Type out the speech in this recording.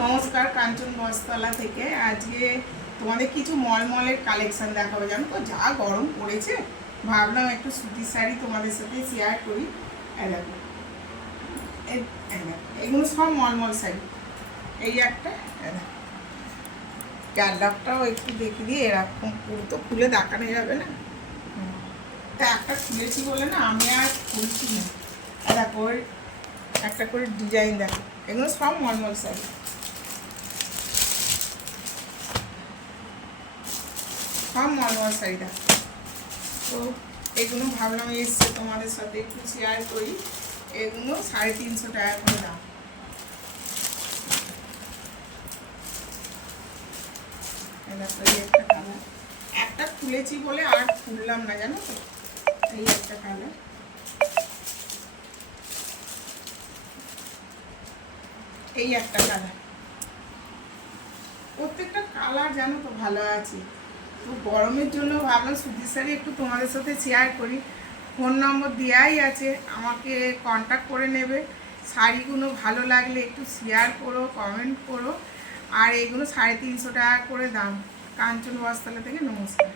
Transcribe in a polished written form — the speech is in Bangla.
নমস্কার, কাঞ্চন বস্ত্রালয় থেকে আজকে তোমাদের কিছু মলমলের কালেকশন দেখাবো। জানো তো যা গরম পড়েছে, ভাবলাম একটু সুতির শাড়ি তোমাদের সাথে শেয়ার করি। এই দেখো, এগুলো সব মলমল শাড়ি। এই একটা ক্যাটলগটাও একটু দেখে দিয়ে, এরকম পুরো তো খুলে দেখানো যাবে না। তা একটা খুলেছি বলে না, আমি আর খুলছি না। দেখো ওর একটা করে ডিজাইন দেখো, এগুলো সব মলমল শাড়ি, সব মলমল শাড়ি দেখো। তো এগুলো ভাবলাম এসছে তোমাদের সাথে একটু শেয়ার করি। এগুলো 350 টাকা করে দাম। একটা কালার, একটা খুলেছি বলে আর খুললাম না, জানো তো। এই একটা কালার, এই একটা কালার, প্রত্যেকটা কালার জানো তো ভালো আছে। তো গরমের জন্য ভাবলাম সুতির শাড়ি একটু তোমাদের সাথে শেয়ার করি। ফোন নম্বর দেওয়াই আছে, আমাকে কন্ট্যাক্ট করে নেবে। শাড়িগুলো ভালো লাগলে একটু শেয়ার করো, কমেন্ট করো। আর এগুলো 350 টাকা করে দাম। কাঞ্চন বস্ত্রালয় থেকে নমস্কার।